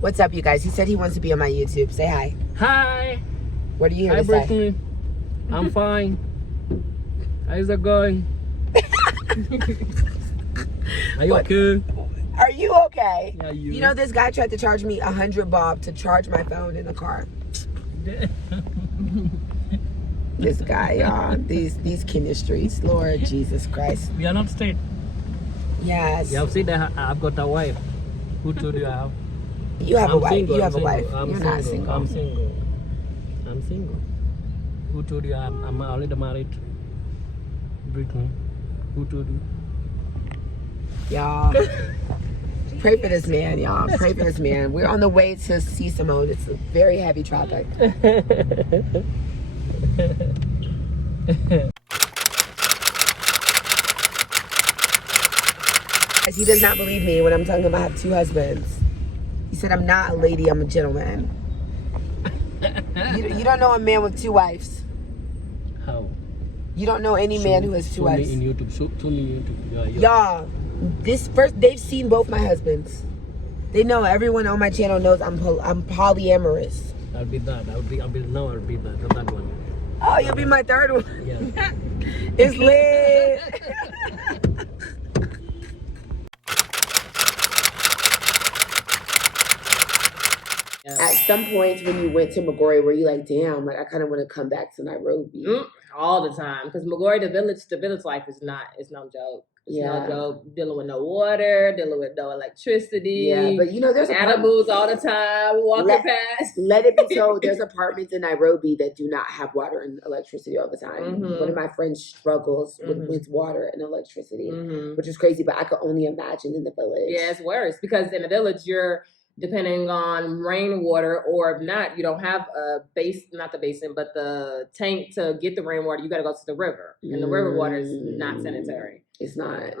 What's up, you guys? He said he wants to be on my YouTube. Say hi. Hi. What are you here Hi, to say? Brittney. I'm fine. How's it going? Are you okay? Are you okay? Yeah, you. You know, this guy tried to charge me 100 bob to charge my phone in the car. This guy, y'all. These Kenya streets. Lord Jesus Christ. We are not straight. Yes. You have seen that I've got a wife. Who told you I have? You have a wife. Single, You have a single. wife. I'm You're single. not single. I'm single. I'm single. Who told you I'm already married? Brittney. Who told you? Y'all. Pray for this man, y'all. Pray for this man. We're on the way to see Simone. It's a very heavy traffic. He does not believe me when I'm telling him I have 2 husbands. He said I'm not a lady, I'm a gentleman. You don't know a man with 2 wives. How? You don't know any man who has 2 wives. Show me in YouTube. Show me YouTube. Y'all, they've seen both my husbands. They know, everyone on my channel knows I'm polyamorous. I'll be that. I'll be that one. Oh, you'll be my 3rd one. Yeah. It's lit. At some point when you went to Magori, were you like, damn, like I kind of want to come back to Nairobi? All the time, because Magori, the village life is no joke. It's no joke. Dealing with no water, dealing with no electricity. Yeah, but you know, there's animals all the time walking past. Let it be told, there's apartments in Nairobi that do not have water and electricity all the time. One of my friends struggles with water and electricity, which is crazy, but I could only imagine in the village. Yeah, it's worse because in the village you're depending on rainwater, or if not, you don't have not the basin, but the tank to get the rainwater. You got to go to the river, and the river water is not sanitary. It's not.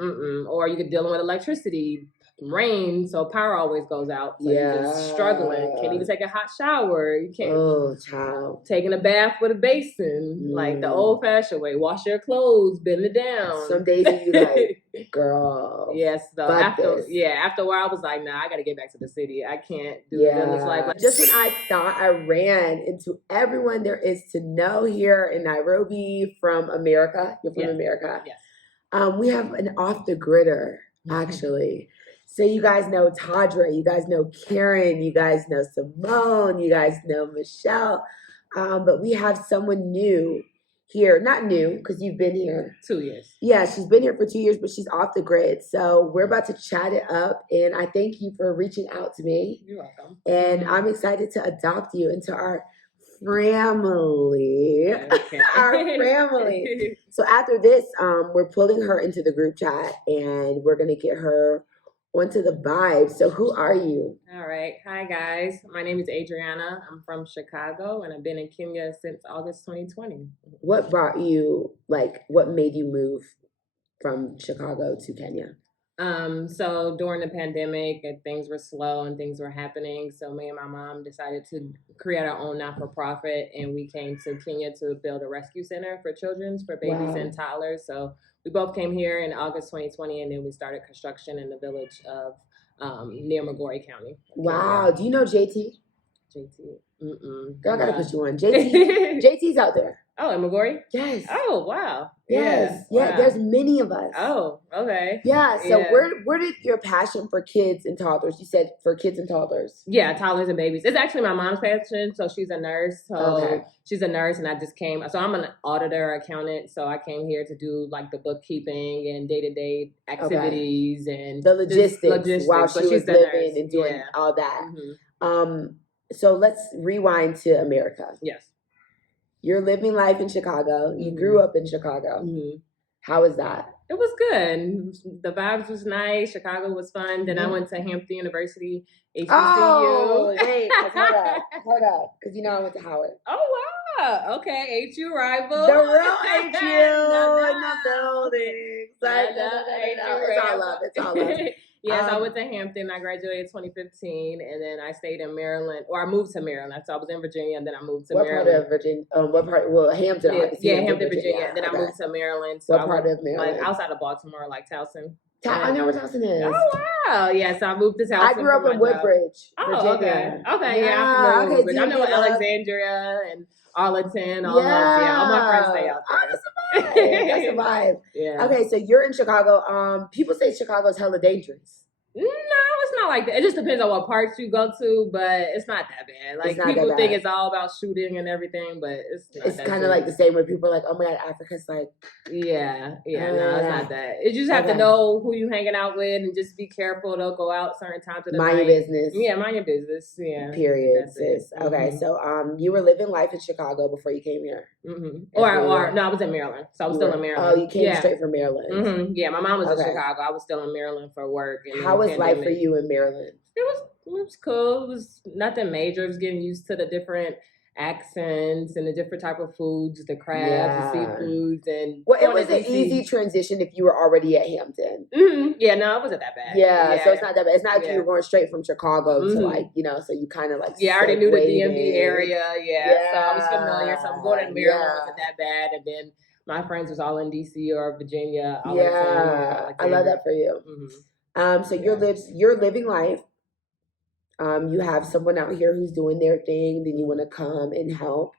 Or you could deal with electricity, rain, so power always goes out. So you're just struggling. Can't even take a hot shower. You can't. Oh, child. Taking a bath with a basin, like the old-fashioned way. Wash your clothes, bend it down. Some days you like, girl. Yes. So after a while, I was like, nah, I got to get back to the city. I can't do the village life. Like, just when I thought I ran into everyone there is to know here in Nairobi from America. You're from America. Yes. We have an off the gridder, actually. So you guys know Tadra, you guys know Karen, you guys know Simone, you guys know Michelle. But we have someone new here. Not new, because you've been here. 2 years. Yeah, she's been here for 2 years, but she's off the grid. So we're about to chat it up. And I thank you for reaching out to me. You're welcome. And I'm excited to adopt you into our family. Okay. Our family. So after this, we're pulling her into the group chat and we're gonna get her onto the vibe. So who are you? All right. Hi guys. My name is Adriana. I'm from Chicago and I've been in Kenya since August 2020. What brought you, what made you move from Chicago to Kenya? So during the pandemic, things were slow and things were happening. So me and my mom decided to create our own not-for-profit, and we came to Kenya to build a rescue center for children, for babies and toddlers. So we both came here in August 2020, and then we started construction in the village of near Magori County. Wow. Do you know JT? JT. Girl, I gotta put you on. JT's out there. Oh, in Magori? Yes. Oh, wow. Yes. Yeah. Wow. There's many of us. Oh, okay. Yeah. So where did your passion for kids and toddlers? You said for kids and toddlers. Yeah, toddlers and babies. It's actually my mom's passion. So she's a nurse. So she's a nurse, and I just came. So I'm an auditor, accountant. So I came here to do like the bookkeeping and day-to-day activities and the logistics while she was living and doing all that. So let's rewind to America. Yes. You're living life in Chicago. You grew up in Chicago. How was that? It was good. The vibes was nice. Chicago was fun. Then I went to Hampton University, HBCU. Oh, wait. Hold up. Because you know I went to Howard. Oh, wow. Okay. HU rival. The real HU in the building. It's all love. It's all love. Yes, I went to Hampton. I graduated in 2015, and then I stayed in Maryland, or I moved to Maryland. So I was in Virginia, and then I moved to Maryland. What part of Virginia? What part? Well, Hampton. Yeah, Hampton, Virginia. Then I moved to Maryland. So what part of Maryland? Like outside of Baltimore, like Towson. I know where Towson is. Oh wow! Yeah, so I moved to Towson. I grew up in Woodbridge, Virginia. Okay. Yeah, I'm familiar with Woodbridge. I know Alexandria and Arlington. All my friends stay out there. That's a vibe. Yeah. Okay, so you're in Chicago. People say Chicago's hella dangerous. No, it's not like that. It just depends on what parts you go to, but it's not that bad. Like people think it's all about shooting and everything, but it's kind of like the same way people are like, oh my god, Africa's like, no, it's not that. You just have to know who you hanging out with and just be careful. Don't go out certain times of the night. Mind your business. Yeah, mind your business. Yeah. Period, sis. Okay, so you were living life in Chicago before you came here. Or no, I was in Maryland, so I was still in Maryland. Oh, you came straight from Maryland. Yeah, my mom was in Chicago. I was still in Maryland for work. And how was life for you in Maryland? It was cool. It was nothing major. It was getting used to the different accents and the different type of foods, the crabs, the seafoods, and it was an easy transition if you were already at Hampton. Yeah, no, it wasn't that bad. Yeah, so it's not that bad. It's not like you were going straight from Chicago to like, so you kind of like I already knew the DMV area. So I was familiar. So going to Maryland wasn't that bad, and then my friends was all in DC or Virginia. I love that for you. So you're living life. You have someone out here who's doing their thing, then you want to come and help.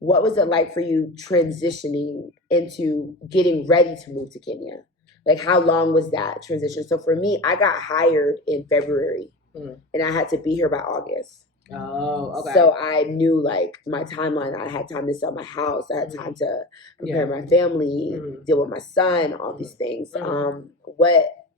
What was it like for you transitioning into getting ready to move to Kenya? Like, how long was that transition? So for me, I got hired in February and I had to be here by August. Oh, okay. So I knew like my timeline. I had time to sell my house. I had time to prepare my family, deal with my son, all these things.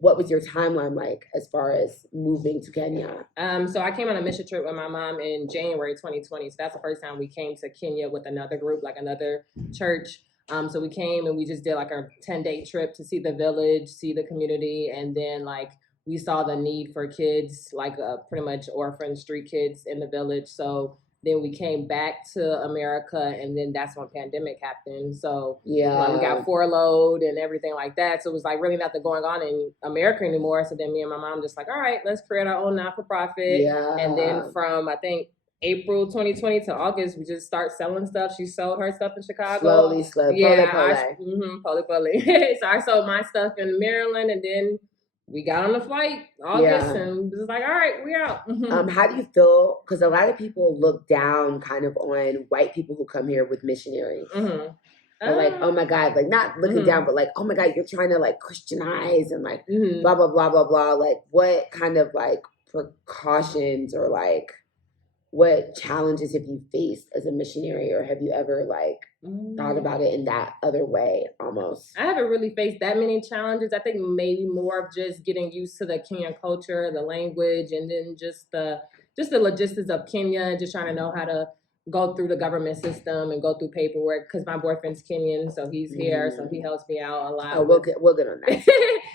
What was your timeline like as far as moving to Kenya? So I came on a mission trip with my mom in January 2020. So that's the first time we came to Kenya with another group, like another church. So we came and we just did like a 10-day trip to see the village, see the community, and then like we saw the need for kids, like pretty much orphan street kids in the village. So then we came back to America, and then that's when pandemic happened. So we got furloughed and everything like that. So it was like really nothing going on in America anymore. So then me and my mom just like, all right, let's create our own not-for-profit. And then from, I think, April 2020 to August, we just start selling stuff. She sold her stuff in Chicago. Slowly. Poly. So I sold my stuff in Maryland, and then we got on the flight August and was like, all right, we're out. How do you feel? Because a lot of people look down kind of on white people who come here with missionaries. Like, oh my God, like not looking down, but like, oh my God, you're trying to like Christianize and like blah, blah, blah, blah, blah. Like what kind of like precautions or like what challenges have you faced as a missionary, or have you ever like thought about it in that other way almost? I haven't really faced that many challenges. I think maybe more of just getting used to the Kenyan culture, the language, and then just the logistics of Kenya, and just trying to know how to go through the government system and go through paperwork, because my boyfriend's Kenyan, so he's here, so he helps me out a lot. Oh, we'll get on that.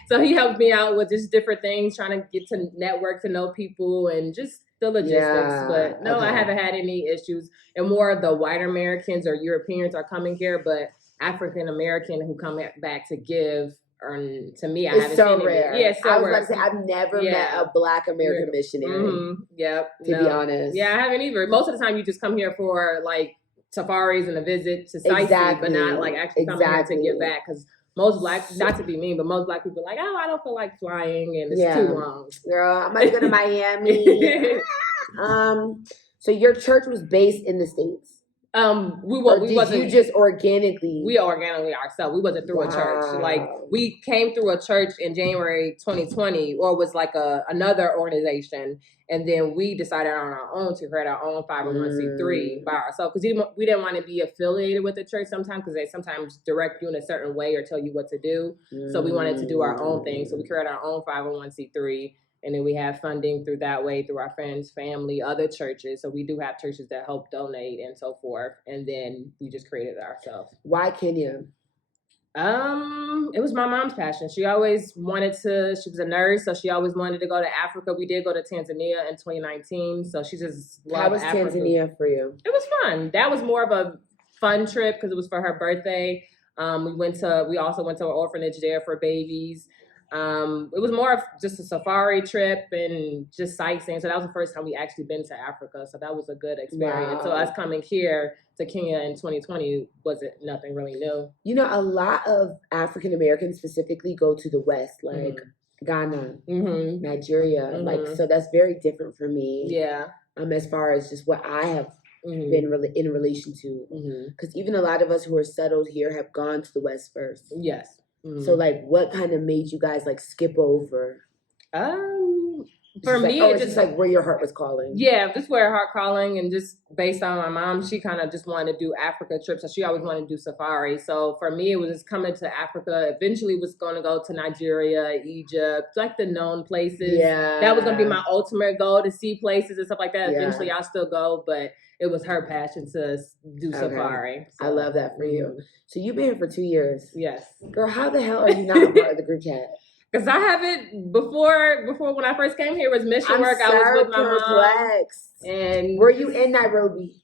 So he helps me out with just different things, trying to get to network, to know people, and just the logistics. But no, I haven't had any issues. And more of the white Americans or Europeans are coming here, but African American who come back to give, or to me, I haven't seen rare. Yeah, so I was about to say, I've never met a Black American missionary. To be honest. Yeah, I haven't either. Most of the time, you just come here for like safaris and a visit to sightsee, but not like actually coming here to give back. Because most Black, not to be mean, but most Black people are like, oh, I don't feel like flying and it's too long. Girl, I might go to Miami. So your church was based in the States? We just organically? We organically ourselves. We wasn't through a church. Like we came through a church in January 2020, or was like another organization, and then we decided on our own to create our own 501c3 by ourselves, because we didn't want to be affiliated with the church sometimes, because they sometimes direct you in a certain way or tell you what to do. So we wanted to do our own thing. So we created our own 501c3. And then we have funding through that way, through our friends, family, other churches. So we do have churches that help donate and so forth. And then we just created it ourselves. Why Kenya? It was my mom's passion. She always wanted to, she was a nurse, so she always wanted to go to Africa. We did go to Tanzania in 2019. So she just loved Africa. How was Tanzania for you? It was fun. That was more of a fun trip because it was for her birthday. We also went to an orphanage there for babies. It was more of just a safari trip and just sightseeing. So that was the first time we actually been to Africa. So that was a good experience. So us coming here to Kenya in 2020 wasn't nothing really new. You know, a lot of African Americans specifically go to the West, like Ghana, Mm-hmm. Nigeria. Mhm. Like, so that's very different for me. Yeah. As far as just what I have Mhm. been in relation to, Mhm. because even a lot of us who are settled here have gone to the West first. Yes. Mhm. So like, what kind of made you guys like skip over? For me, it's just like where your heart was calling. Yeah, just where her heart calling, and just based on my mom, she kind of just wanted to do Africa trips. So she always wanted to do safari. So for me, it was just coming to Africa. Eventually, was going to go to Nigeria, Egypt, like the known places. Yeah, that was going to be my ultimate goal, to see places and stuff like that. Yeah. Eventually, I'll still go, but it was her passion to do safari. So, I love that for you. So you've been here for 2 years. Yes. Girl, how the hell are you not a part of the group chat? Because I haven't before when I first came here, it was mission work. I was with my mom. And were you in Nairobi?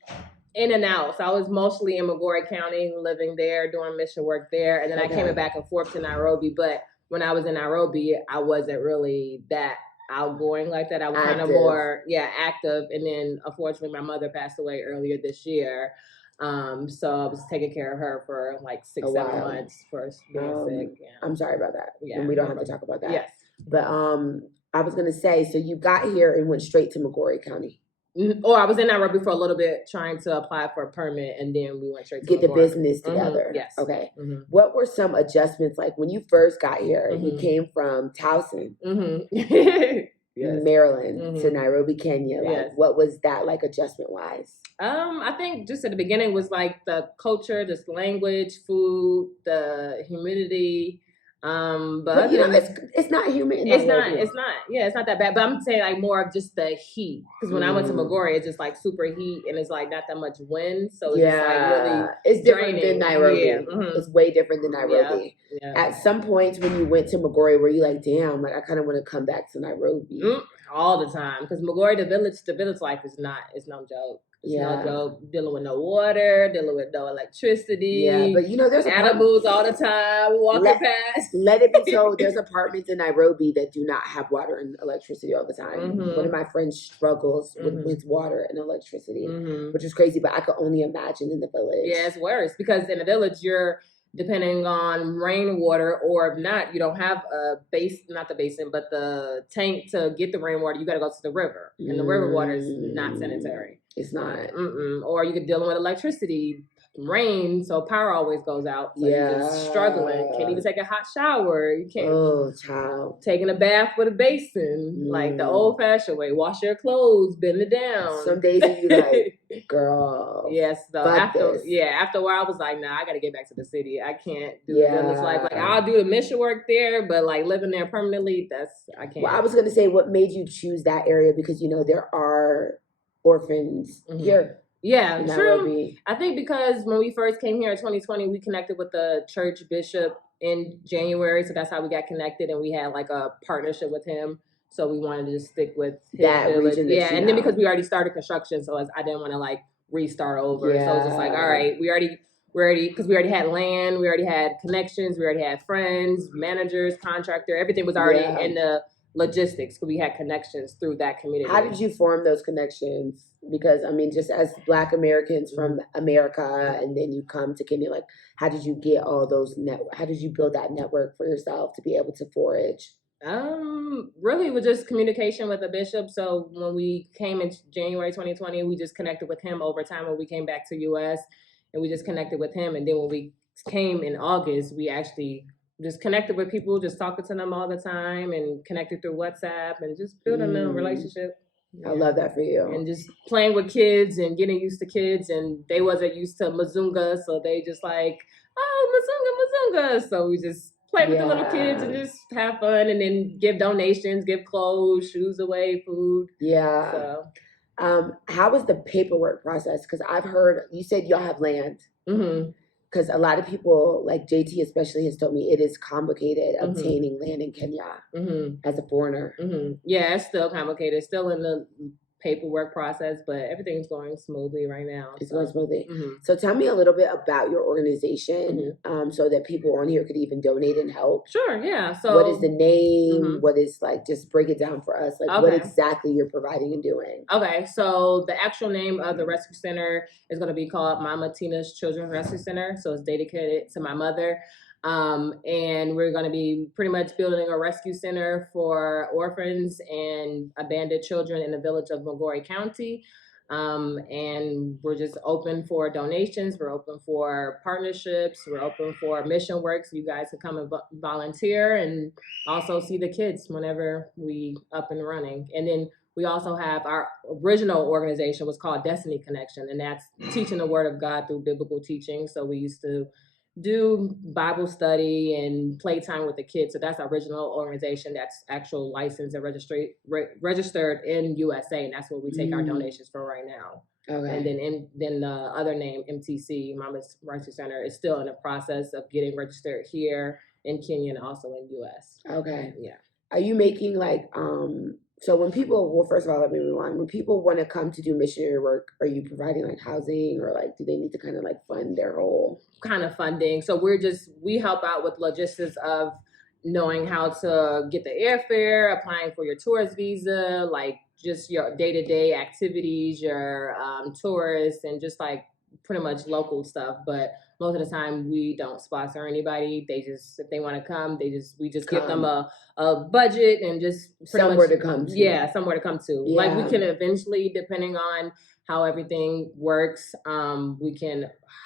In and out. So I was mostly in Migori County, living there, doing mission work there. And then I came back and forth to Nairobi. But when I was in Nairobi, I wasn't really that outgoing like that. I was kind of more, active. And then unfortunately, my mother passed away earlier this year. So I was taking care of her for like 6-7 months for being sick. Yeah. I'm sorry about that. Yeah, and we don't have to talk about that. Yes. But I was gonna say, so you got here and went straight to Migori County. Or I was in Nairobi for a little bit trying to apply for a permit, and then we went straight to get the business together. Mm-hmm. Yes. Okay. Mm-hmm. What were some adjustments like when you first got here? Mm-hmm. You came from Towson, yes. Maryland, to Nairobi, Kenya. Like, what was that like adjustment wise? I think just at the beginning was like the culture, just language, food, the humidity. But you know, it's not humid. It's not. Yeah, it's not that bad. But I'm saying like more of just the heat. Because when I went to Migori, it's just like super heat, and it's like not that much wind, so it's just like really. It's different than Nairobi. Yeah. It's way different than Nairobi. Yeah. At some points when you went to Migori, were you like, damn, like I kind of want to come back to Nairobi? All the time, because Migori, the village life is no joke. It's no joke. Dealing with no water, dealing with no electricity. Yeah, but you know, there's animals all the time walking past. Let it be told, there's apartments in Nairobi that do not have water and electricity all the time. One of my friends struggles with water and electricity, which is crazy, but I could only imagine in the village. Yeah, it's worse because in the village, you're depending on rainwater, or if not, you don't have not the basin, but the tank to get the rainwater. You got to go to the river, and the river water is not sanitary. It's not. Or you could deal with electricity, rain, so power always goes out. So you're just struggling. Can't even take a hot shower. You can't. Oh, child. Taking a bath with a basin, like the old-fashioned way. Wash your clothes, bend it down. Some days you like, girl. Yes. So after a while, I was like, nah, I got to get back to the city. I can't do the village life. Like I'll do the mission work there, but like living there permanently, I can't. Well, I was gonna say, what made you choose that area? Because you know there are orphans here. Yeah, true. I think because when we first came here in 2020, we connected with the church bishop in January, so that's how we got connected, and we had like a partnership with him. So we wanted to just stick with his village. Yeah, and then because we already started construction, so I didn't want to like restart over. Yeah. So it's just like, all right, we already had land, we already had connections, we already had friends, managers, contractor, everything was already in the logistics, because we had connections through that community. How did you form those connections? Because I mean, just as Black Americans from America, and then you come to Kenya, like, how did you get all those how did you build that network for yourself to be able to forage? Really, it was just communication with the bishop. So when we came in January 2020, we just connected with him over time when we came back to US, and we just connected with him. And then when we came in August, we actually just connected with people, just talking to them all the time, and connected through WhatsApp, and just building a relationship. I love that for you. And just playing with kids and getting used to kids, and they wasn't used to Mazunga, so they just like, oh, Mazunga. So we just play with the little kids and just have fun, and then give donations, give clothes, shoes away, food. Yeah. So. How was the paperwork process? Because I've heard, you said y'all have land. Because a lot of people, like JT especially, has told me it is complicated obtaining land in Kenya as a foreigner. Yeah, it's still complicated. It's still in the paperwork process, but everything's going smoothly right now. It's going smoothly. So tell me a little bit about your organization, so that people on here could even donate and help. Sure, yeah. So what is the name? What is, like, just break it down for us. Like, what exactly you're providing and doing. Okay, so the actual name of the rescue center is going to be called Mama Tina's Children's Rescue Center. So it's dedicated to my mother. And we're going to be pretty much building a rescue center for orphans and abandoned children in the village of Montgomery County. And we're just open for donations. We're open for partnerships. We're open for mission work. So you guys can come and volunteer and also see the kids whenever we up and running. And then we also have our original organization was called Destiny Connection, and that's teaching the Word of God through biblical teaching. So we used to do Bible study and playtime with the kids. So that's our original organization that's actual licensed and registered in USA, and that's what we take our donations for right now. Okay. And then the other name, MTC, Mama's Rescue Center, is still in the process of getting registered here in Kenya and also in US. Okay. Yeah. Are you making like so when people, well, first of all, let me rewind. When people want to come to do missionary work, are you providing like housing, or like do they need to kind of like fund their whole kind of funding? So we help out with logistics of knowing how to get the airfare, applying for your tourist visa, like just your day-to-day activities, your tourists, and just like pretty much local stuff. But most of the time we don't sponsor anybody. They just, if they want to come, we just give them a budget and just somewhere to come to. Yeah, somewhere to come to. Yeah. Like we can eventually, depending on how everything works, we can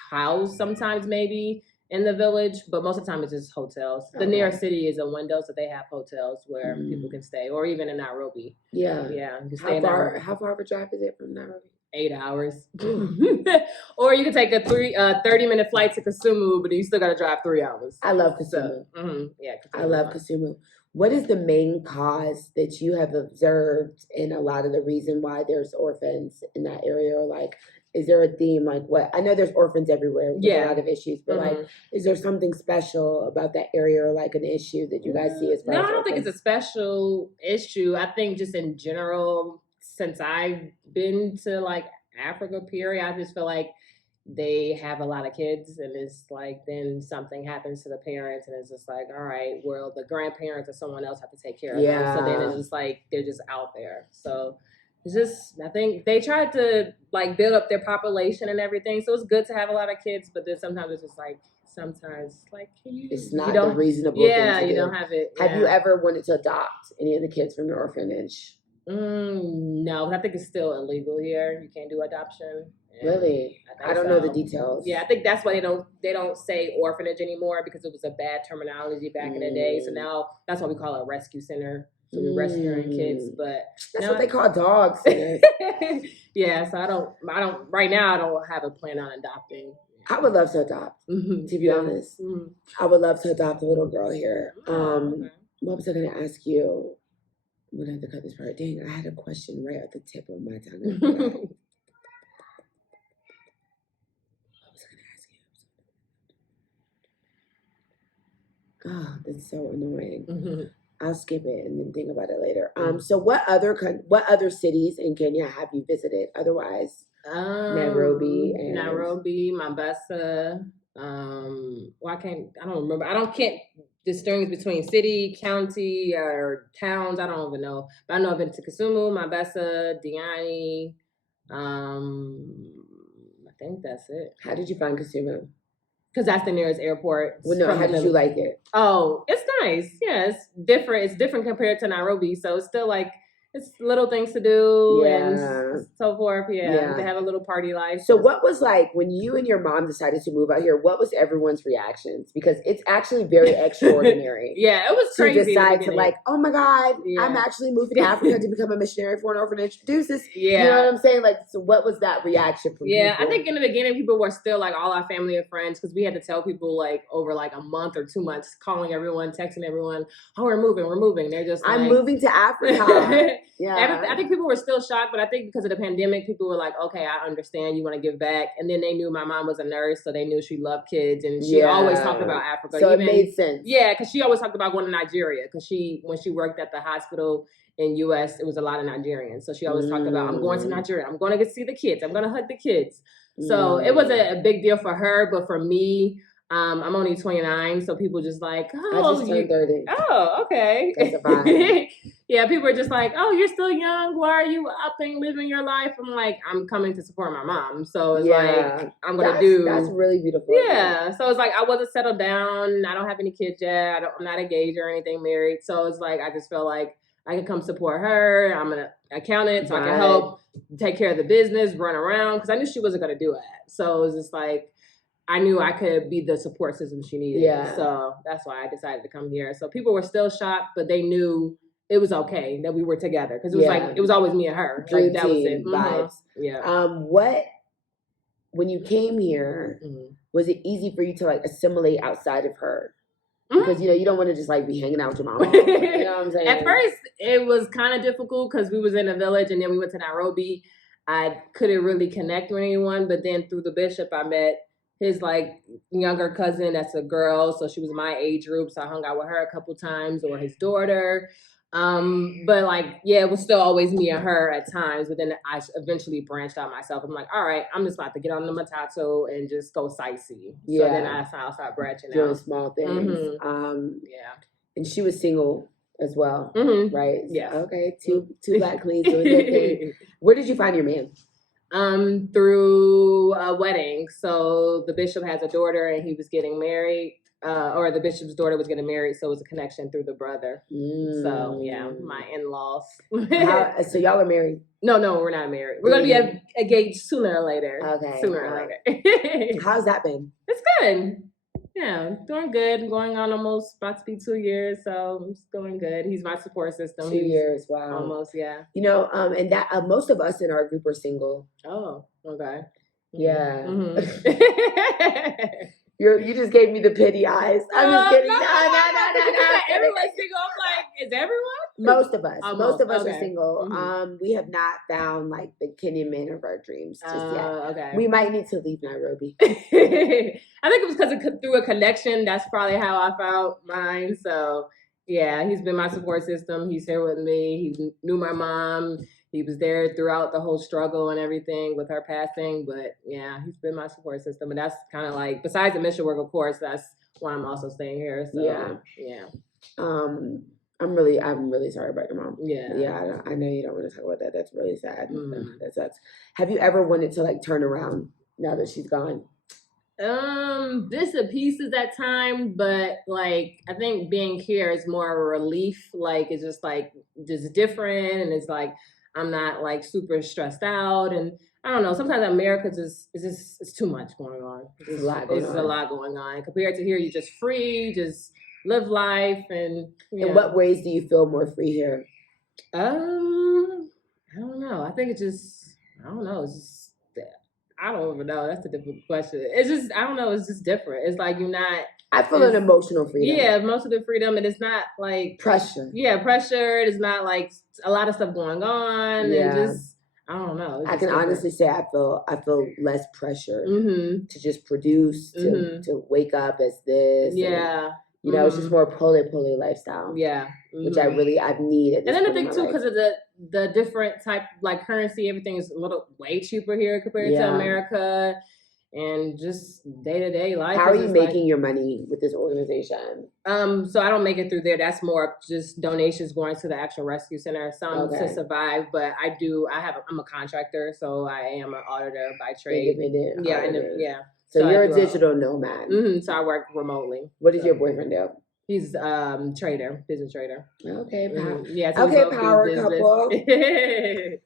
house sometimes maybe in the village, but most of the time it's just hotels. The nearest city is a window, so they have hotels where people can stay, or even in Nairobi. Yeah. Yeah. You can How stay far of a drive is it from Nairobi? 8 hours. Or you can take a 30-minute flight to Kisumu, but you still got to drive 3 hours. I love Kisumu. So, yeah, I love Kisumu. What is the main cause that you have observed in a lot of the reason why there's orphans in that area? Or like, is there a theme? Like what? I know there's orphans everywhere with a lot of issues, but like, is there something special about that area, or like an issue that you guys see as far as I don't think orphans? it's a special issue. I think just in general, since I've been to like Africa period, I just feel like they have a lot of kids, and it's like then something happens to the parents, and it's just like, all right, well, the grandparents or someone else have to take care of them. So then it's just like they're just out there. So it's just, I think they tried to like build up their population and everything. So it's good to have a lot of kids, but then sometimes it's just like, like, it's not the reasonable thing to do. Don't have it. Have you ever wanted to adopt any of the kids from the orphanage? No, I think it's still illegal here. You can't do adoption. Really? I don't know the details. Yeah, I think that's why they don't say orphanage anymore, because it was a bad terminology back in the day. So now that's why we call it a rescue center. So we're rescuing kids, but that's what they call dogs. Yeah, so I don't right now I don't have a plan on adopting. I would love to adopt, to be honest. I would love to adopt a little girl here. What was I going to ask you? I'm going to have to cut this part. Dang, I had a question right at the tip of my tongue. What was I going to ask you? Oh, that's so annoying. I'll skip it and then think about it later. So what other cities in Kenya have you visited otherwise? Nairobi, Mombasa. I don't remember. Can't distinguish between city, county, or towns. I don't even know. But I know I've been to Kisumu, Mombasa, Diani. I think that's it. How did you find Kisumu? Because that's the nearest airport. Well, no, how did you like it? Oh, it's nice. Yeah, it's different. It's different compared to Nairobi. So it's still like, it's little things to do and so forth. Yeah, they have a little party life. So what was like when you and your mom decided to move out here? What was everyone's reactions? Because it's actually very extraordinary. Yeah, it was crazy. To decide to like, oh my God, I'm actually moving to Africa to become a missionary for an orphanage. Deuces. Yeah. You know what I'm saying? Like, so what was that reaction from people? I think in the beginning people were still like all our family and friends, because we had to tell people like over like a month or 2 months, calling everyone, texting everyone, oh, we're moving. They're just like, I'm moving to Africa. Yeah. I think people were still shocked, but I think because of the pandemic, people were like, okay, I understand you want to give back. And then they knew my mom was a nurse, so they knew she loved kids, and she always talked about Africa. So it made sense. Yeah, because she always talked about going to Nigeria, because when she worked at the hospital in U.S., it was a lot of Nigerians. So she always talked about, I'm going to Nigeria. I'm going to see the kids. I'm going to hug the kids. So it was a big deal for her, but for me, I'm only 29, so people just like, oh, I just turned 30. Oh, okay. That's a vibe. Yeah, people are just like, oh, you're still young. Why are you up and living your life? I'm like, I'm coming to support my mom. So it's like, I'm going to do. That's really beautiful. Yeah. So it's like, I wasn't settled down. I don't have any kids yet. I'm not engaged or anything, married. So it's like, I just feel like I can come support her. I'm an accountant, so I can help take care of the business, run around. Because I knew she wasn't going to do it. So it was just like, I knew I could be the support system she needed. Yeah. So that's why I decided to come here. So people were still shocked, but they knew it was okay that we were together. Because it was like, it was always me and her. Dream like, that was team it. vibes. Yeah. When you came here, was it easy for you to like assimilate outside of her? Because, you know, you don't want to just like be hanging out with your mom. You know what I'm saying? At first, it was kind of difficult because we was in a village and then we went to Nairobi. I couldn't really connect with anyone. But then through the bishop, I met his like younger cousin that's a girl. So she was my age group. So I hung out with her a couple times, or his daughter. But like, yeah, it was still always me and her at times. But then I eventually branched out myself. I'm like, all right, I'm just about to get on the matatu and just go sightsee. So then I'll start branching out. Doing small things. Yeah. And she was single as well, right? Yeah. Okay, two black queens doing their thing. Where did you find your man? Through a wedding. So the bishop has a daughter and he was getting married. Or the bishop's daughter was getting married, so it was a connection through the brother. So yeah, my in-laws. So y'all are married? No, we're not married. We're gonna be engaged sooner or later. Okay. Sooner or later. How's that been? It's good. Yeah, doing good. Going on almost about to be 2 years, so it's going good. He's my support system. 2 years, wow. Almost, yeah. You know, and that most of us in our group are single. Oh, okay. Yeah. You just gave me the pity eyes. I'm just kidding. No. Everyone's single. I'm like, is everyone? Most of us. Most of us okay. are single. We have not found like the Kenyan man of our dreams just yet. Okay. We might need to leave Nairobi. I think it was because through a connection. That's probably how I found mine. So yeah, he's been my support system. He's here with me. He knew my mom. He was there throughout the whole struggle and everything with her passing. But yeah, he's been my support system. And that's kind of like, besides the mission work, of course, that's why I'm also staying here. So yeah. I'm really sorry about your mom. Yeah. I know you don't want to talk about that. That's really sad. That sucks. Have you ever wanted to like turn around now that she's gone? Bits and pieces at time, but like I think being here is more of a relief. Like it's just different, and it's like I'm not like super stressed out, and I don't know. Sometimes America it's too much going on. It's a lot going on. Compared to here, you're just free, just live life, and in what ways do you feel more free here? I don't know. I think I don't know. It's just I don't even know. That's a difficult question. It's just I don't know. It's just different. It's like you're not. I feel an emotional freedom. Yeah, most of the freedom, and it's not like pressure. Yeah, pressure. It's not like a lot of stuff going on, and just I don't know. I can honestly say I feel less pressure to just produce, to wake up as this. Yeah. You know, it's just more poly lifestyle. Yeah. Which I've needed. And then I think too, because of the different type, like currency, everything is a little way cheaper here compared to America. And just day-to-day life. How are you making your money with this organization? So I don't make it through there. That's more just donations going to the actual rescue center. Some to survive, but I'm a contractor, so I am an auditor by trade. Independent. Yeah. So you're a digital nomad. So I work remotely. What does your boyfriend do? He's trader, business trader. Okay, power couple.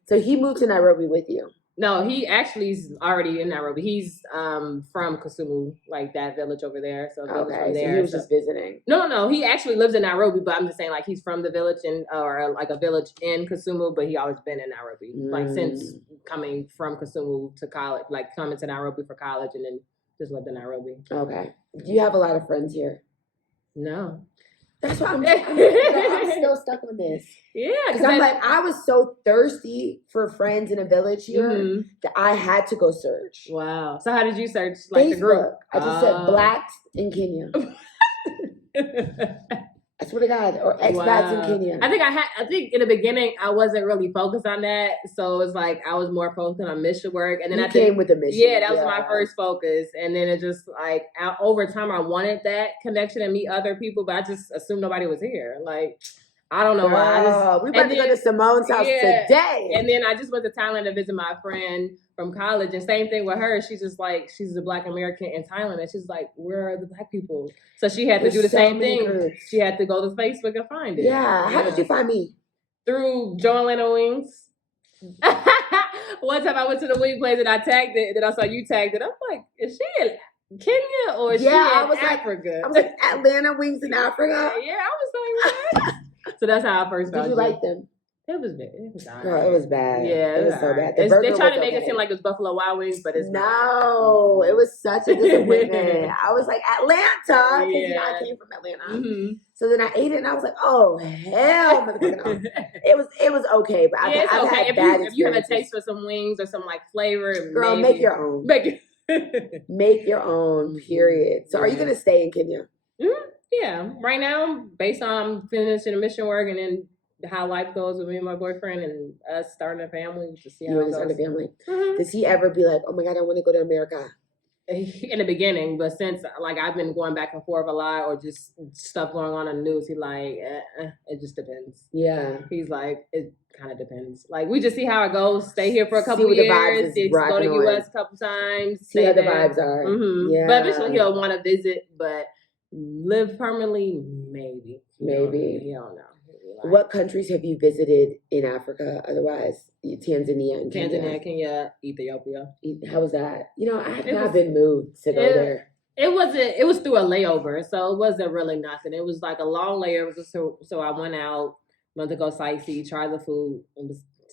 So he moved to Nairobi with you? No, he actually is already in Nairobi. He's from Kisumu, like that village over there. So so he was just visiting. No, he actually lives in Nairobi, but I'm just saying like he's from the village or like a village in Kisumu, but he always been in Nairobi. Like since coming from Kisumu to college, like coming to Nairobi for college and then just lived in Nairobi. Okay. Do you have a lot of friends here? No. That's why I'm still stuck on this. Yeah. Because I'm like, I was so thirsty for friends in a village here that I had to go search. Wow. So how did you search like Facebook. the group? I just said blacks in Kenya. I swear to God, or expats in Kenya. I think in the beginning I wasn't really focused on that, so it's like I was more focused on mission work, and then I came with the mission. Yeah, that was my first focus, and then it just like over time I wanted that connection and meet other people, but I just assumed nobody was here. Like I don't know why. Girl, we about to go to Simone's house today. And then I just went to Thailand to visit my friend from college, and same thing with her. She's just like, she's a Black American in Thailand, and she's like, where are the Black people? So she had to do the same thing. Groups. She had to go to Facebook and find it. Yeah. How did you find me? Through Joe Atlanta Wings. One time I went to the wing place and I tagged it, and then I saw you tagged it. I'm like, is she in Kenya or is she in Africa? I was like, Atlanta Wings in Africa? Yeah, I was like, what? So that's how I first found you. Did you like them? It was bad. It was bad. Girl, it was bad. Yeah, it was so bad. They tried to make it seem like it was Buffalo Wild Wings, but it's no. It was such a disappointment. I was like, Atlanta, because you know I came from Atlanta. Mm-hmm. So then I ate it and I was like, oh hell, motherfucker, no. It was okay, but it's okay if you have a taste for some wings or some like flavor. Girl, make your own. Make your own. Period. So are you gonna stay in Kenya? Mm-hmm. Yeah, right now, based on finishing the mission work and then how life goes with me and my boyfriend and us starting a family, to see how it goes. Start a family. Mm-hmm. Does he ever be like, oh my God, I want to go to America? In the beginning, but since like I've been going back and forth a lot or just stuff going on in the news, he's like, it just depends. Yeah. He's like, it kind of depends. Like we just see how it goes. Stay here for a couple years. Go to US a couple times. See how the vibes are. Mm-hmm. Yeah. But eventually he'll want to visit, but live permanently, maybe. Maybe. You don't know. What countries have you visited in Africa? Otherwise, Tanzania and Kenya. Kenya, Ethiopia. How was that? You know, I have not been moved to go there. It was through a layover, so it wasn't really nothing. It was like a long layover, so I went out, went to go sightsee, try the food.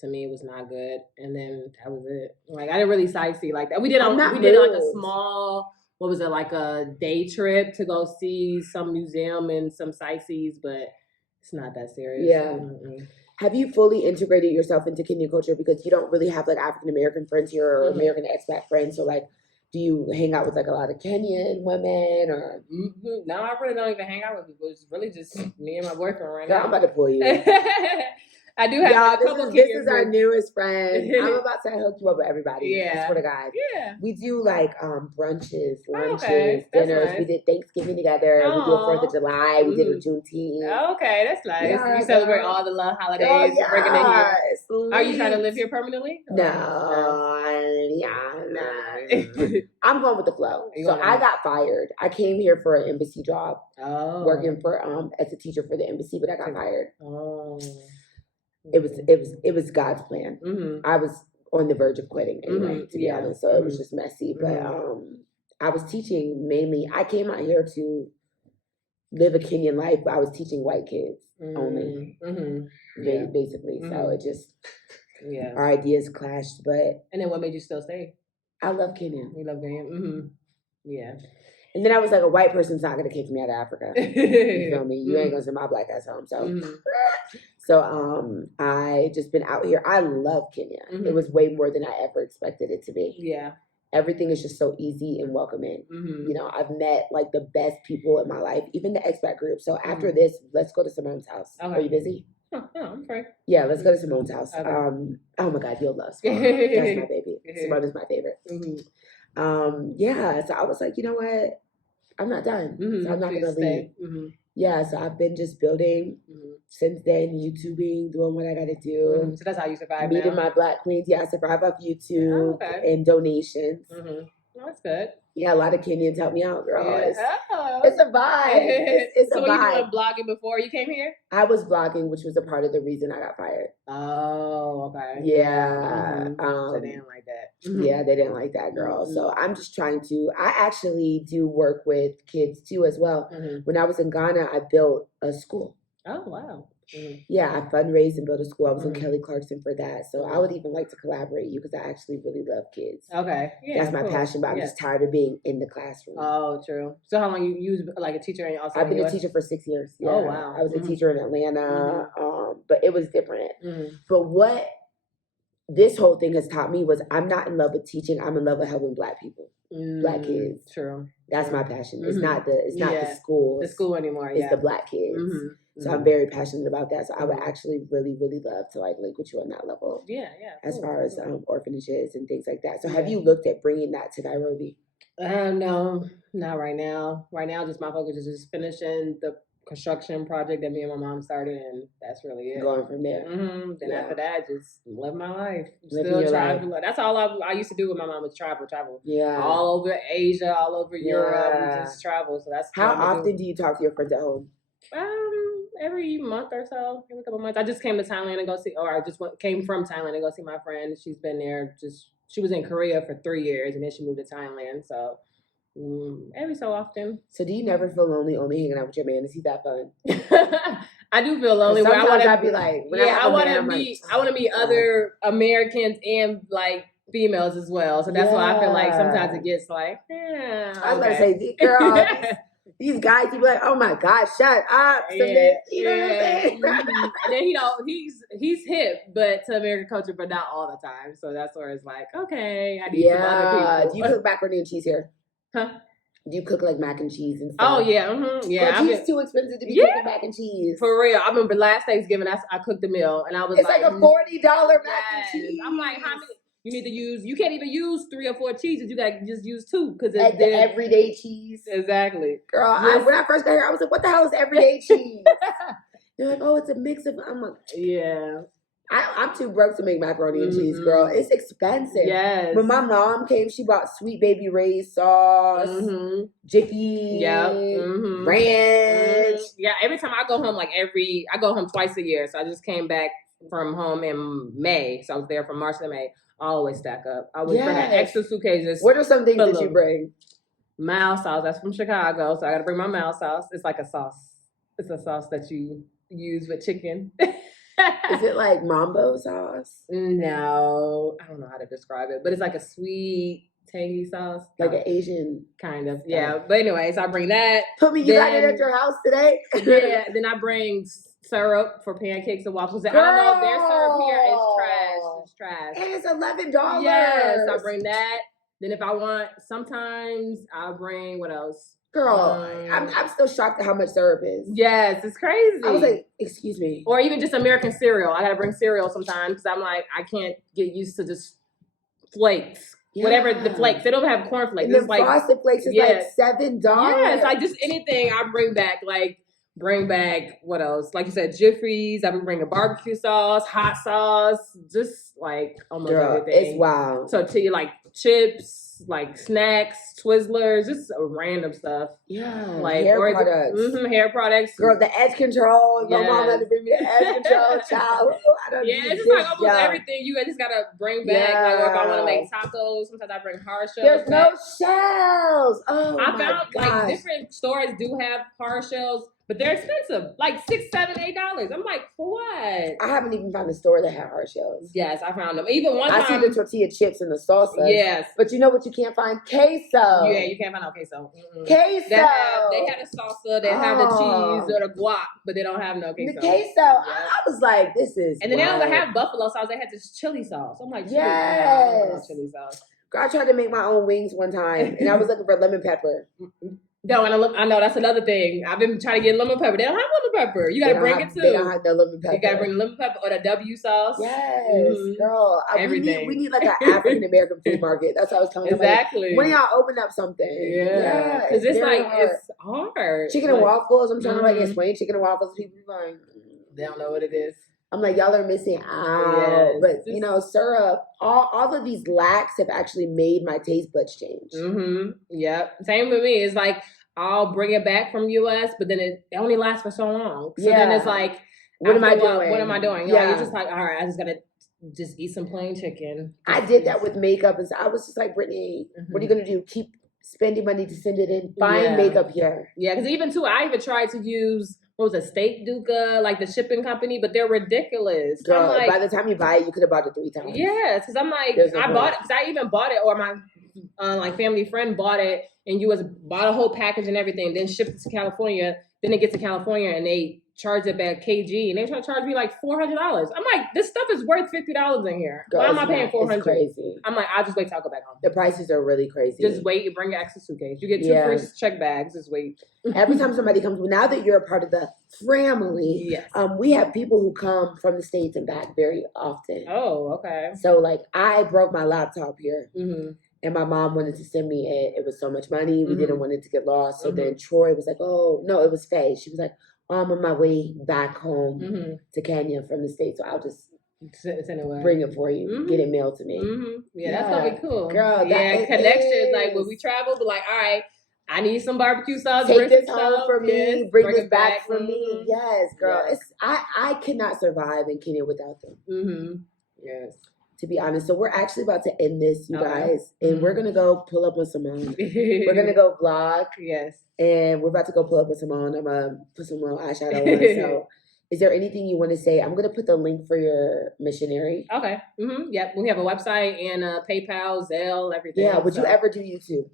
To me, it was not good, and then that was it. Like I didn't really sightsee like that. We did like a small, what was it, like a day trip to go see some museum and some sightsees, but it's not that serious. Yeah. Mm-hmm. Have you fully integrated yourself into Kenyan culture because you don't really have like African American friends here or American expat friends? So like, do you hang out with like a lot of Kenyan women or? Mm-hmm. No, I really don't even hang out with people. It's really just me and my boyfriend right now. I'm about to pull you. I do have a couple. This is our newest friend. I'm about to hook you up with everybody. Yeah. I swear to God. Yeah. We do like brunches, lunches, dinners. Nice. We did Thanksgiving together. Aww. We do a 4th of July. We did a Juneteenth. Okay, that's nice. Yeah, you celebrate all the love holidays. Oh, yeah. Bringing it here. Are you trying to live here permanently? No. I'm going with the flow. So I got fired. I came here for an embassy job. Oh. Working for as a teacher for the embassy, but I got fired. Oh. It was God's plan. Mm-hmm. I was on the verge of quitting anyway, to be honest. So it was just messy. But I was teaching mainly. I came out here to live a Kenyan life, but I was teaching white kids only, basically. So it just our ideas clashed. But and then what made you still stay? I love Kenya. You love Kenya. Mm-hmm. Yeah. And then I was like, a white person's not gonna kick me out of Africa. You feel me? You ain't gonna send my black ass home. So, so I just been out here. I love Kenya. Mm-hmm. It was way more than I ever expected it to be. Yeah. Everything is just so easy and welcoming. Mm-hmm. You know, I've met like the best people in my life, even the expat group. So after this, let's go to Simone's house. Okay. Are you busy? No, I'm free. Yeah, let's go to Simone's house. Okay. Oh my God, you'll love Simone. That's my baby. Simone is my favorite. Mm-hmm. Yeah, so I was like, you know what? I'm not done. So I'm not going to leave. Mm-hmm. Yeah, so I've been just building since then, YouTubing, doing what I got to do. So that's how you survive Meeting my black queens. Yeah, I survive off YouTube and donations. Oh, that's good. Yeah, a lot of Kenyans help me out, girl. Yeah. It's a vibe. It's so a vibe. So you were blogging before you came here? I was blogging, which was a part of the reason I got fired. Oh, okay. Yeah. So they didn't like that. Yeah, they didn't like that, girl. So I'm just trying to, I actually do work with kids too as well. When I was in Ghana, I built a school. Oh, wow. Yeah, I fundraised and built a school. I was with Kelly Clarkson for that. So I would even like to collaborate you because I actually really love kids. Okay. Yeah, that's my passion, but I'm just tired of being in the classroom. Oh, true. So how long you was like a teacher and also I've been a teacher for 6 years. Yeah. Oh, wow. I was a teacher in Atlanta, but it was different. But what this whole thing has taught me was I'm not in love with teaching. I'm in love with helping black people, black kids. True. That's my passion. It's not the school anymore. It's the black kids. So I'm very passionate about that. So I would actually really, really love to like link with you on that level. Yeah. As far as orphanages and things like that. So have you looked at bringing that to Nairobi? No, not right now. Right now, just my focus is just finishing the construction project that me and my mom started, and that's really it. Going from there. Then after that, just live my life. Living Still your travel. life. That's all I used to do with my mom was travel. Yeah. All over Asia, all over Europe, Yeah. just travel. So that's How what I'm often do you talk to your friends at home? Every month or so, every couple months. I just came to Thailand and came from Thailand and go see my friend. She's been there. She was in Korea for 3 years, and then she moved to Thailand. So every so often. So do you never feel lonely only hanging out with your man? Is he that fun? I do feel lonely. Sometimes I'd be like, I want to meet other Americans and like females as well. So that's why I feel like sometimes it gets like, I was gonna say, girl, these guys, you be like, oh my God, shut up. You know what I'm saying? And then he's hip, but to American culture, but not all the time. So that's where it's like, okay, I need some other people. Do you cook macaroni and cheese here? Huh? Do you cook like mac and cheese and stuff? Oh yeah, yeah. It's too expensive to be cooking mac and cheese. For real. I remember last Thanksgiving I cooked a meal and I was it's like a $40 mac and cheese. I'm like, how many? You can't even use 3 or 4 cheeses. You got to just use 2 because it's the everyday cheese. Exactly. Girl, when I first got here, I was like, what the hell is everyday cheese? They're like, oh, it's a mix of. I'm like, yeah. I'm too broke to make macaroni and cheese, girl. It's expensive. Yes. When my mom came, she bought Sweet Baby Ray's sauce, Jiffy, ranch. Yeah, every time I go home, I go home twice a year. So I just came back from home in May. So I was there from March to May. I always stack up. I always bring extra suitcases. What are some things that you bring? Mild sauce. That's from Chicago. So I got to bring my mild sauce. It's like a sauce. It's a sauce that you use with chicken. Is it like mambo sauce? No, I don't know how to describe it, but it's like a sweet, tangy sauce, like an Asian kind of. Yeah, but anyways, I bring that. You got it at your house today? Yeah. Then I bring syrup for pancakes and waffles. And I don't know, their syrup here is trash. It's trash. And it's $11. Yes, I bring that. Then if I want, sometimes I'll bring what else? Girl, I'm still shocked at how much syrup is. Yes, it's crazy. I was like, excuse me. Or even just American cereal. I gotta bring cereal sometimes because I'm like, I can't get used to just flakes. Yeah. Whatever the flakes. They don't have corn flakes. And the Frosted Flakes is like $7. Yes, like just anything I bring back. Bring back, what else? Like you said, Jiffy's. I've been bringing barbecue sauce, hot sauce, just like almost everything. It's wild. So to you, like chips, like snacks, Twizzlers, just random stuff. Yeah, like hair products. Hair products. Girl, the edge control. My mom had to bring me the edge control, child. It's just like almost everything you just gotta bring back. Like, or if I want to make tacos, sometimes I bring hard shells. There's no shells. Oh, I found like different stores do have hard shells. But they're expensive, like $6, $7, $8. I'm like, for what? I haven't even found a store that had hard shells. Yes, I found them. Even one time, I see the tortilla chips and the salsa. Yes, but you know what? You can't find queso. Yeah, you can't find no queso. Queso. They had a salsa. They have the cheese or the guac, but they don't have no queso. The queso. Yeah. I was like, this is. And then they don't have buffalo sauce. They had this chili sauce. I'm like, yes, chili sauce. Girl, I tried to make my own wings one time, and I was looking for lemon pepper. No, and I know that's another thing. I've been trying to get lemon pepper. They don't have lemon pepper. You gotta bring it too. They don't have the lemon pepper. You gotta bring the lemon pepper or the W sauce. Yes, girl. Everything. We need like an African American food market. That's what I was telling you. Exactly. When y'all open up something. Yeah. Because it's like hard. It's hard. Chicken and waffles. I'm trying to explain chicken and waffles. People be like, they don't know what it is. I'm like, y'all are missing out. Yes. But syrup, all of these lacks have actually made my taste buds change. Yep. Same with me. It's like I'll bring it back from US, but then it only lasts for so long. So then it's like, what am I doing? What am I doing? Yeah. You're just like, all right, I just gotta just eat some plain chicken. I did that with makeup, and so I was just like, Brittany, what are you gonna do? Keep spending money to send it in? Find makeup here. Yeah, because I even tried to use. What was it, State Duca, like the shipping company, but they're ridiculous. Girl, I'm like, by the time you buy it, you could have bought it 3 times. Yes, because I'm like, I bought it, because I even bought it, or my family friend bought it, and bought a whole package and everything, then shipped it to California, then it gets to California, and they charge it back kg, and they try to charge me like $400. I'm like, this stuff is worth $50 in here. Girl, why am I paying $400? It's crazy. I'm like, I'll just wait till I go back home. The prices are really crazy. Just wait. You bring your extra suitcase. You get 2 free check bags. Just wait. Every time somebody comes, now that you're a part of the family, we have people who come from the States and back very often. Oh, okay. So like, I broke my laptop here. And my mom wanted to send me it. It was so much money. We didn't want it to get lost. So then Troy was like, oh, no, it was Faye. She was like, on my way back home Mm-hmm. to Kenya from the States. So I'll just Send it away. bring it for you. Mhm. Get it mailed to me. Mm-hmm. Yeah, that's gonna be cool. Girl, that yeah, it connections. Like when is. we travel, be like, all right, I need some barbecue sauce. Take bring this some home stuff. for me. Yes, Bring this it back for me. Mhm. Yes, girl. Yes. It's I cannot survive in Kenya without them. Mm-hmm. Yes. To be honest. So we're actually about to end this, you Okay. guys. And we're gonna go pull up with Simone. We're gonna go vlog. Yes. And we're about to go pull up with Simone. I'm gonna put some little eyeshadow on. So is there anything you want to say? I'm gonna put the link for your missionary. Okay. Mm-hmm. Yep. We have a website and PayPal, Zelle, everything. Yeah. Would you ever do YouTube?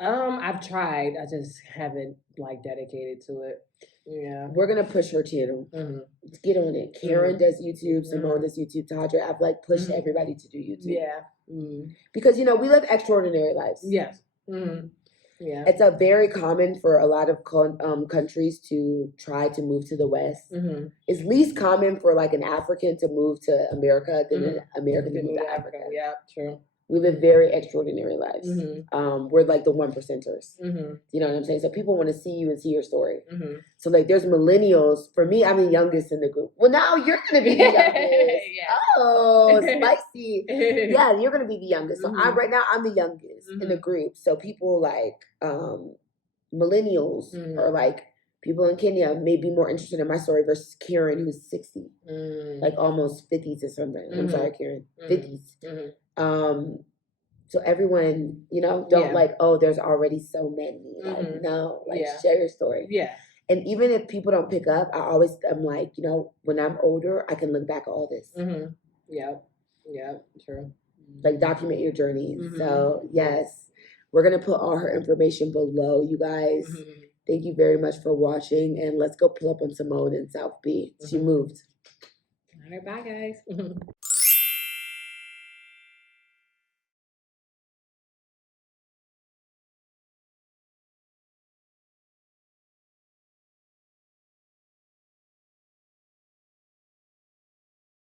I've tried. I just haven't like dedicated to it. Yeah. We're gonna push her channel. Mm-hmm. Get on it. Karen does YouTube. Simone does YouTube. Tadra, I've like pushed everybody to do YouTube. Yeah. Mm-hmm. Because we live extraordinary lives. Yes. Mm-hmm. Yeah. It's a very common for a lot of countries to try to move to the West. Mm-hmm. It's least common for like an African to move to America than an American to move to Africa. Yeah, true. We live very extraordinary lives. Mm-hmm. We're like the 1%ers. Mm-hmm. You know what I'm saying? So people want to see you and see your story. Mm-hmm. So like there's millennials. For me, I'm the youngest in the group. Well, now you're going to be the youngest. Yeah. Oh, spicy. Yeah, you're going to be the youngest. So right now I'm the youngest in the group. So people like millennials or like people in Kenya may be more interested in my story versus Karen, who's 60, like almost 50s or something. I'm sorry, Karen, 50s. So everyone, don't like, oh, there's already so many. Like, no, like share your story. Yeah. And even if people don't pick up, I'm like, when I'm older, I can look back at all this. Yeah. Yeah. True. Like document your journeys. So yes, we're going to put all her information below, you guys. Thank you very much for watching. And let's go pull up on Simone in South Beach. She moved. All right, bye guys.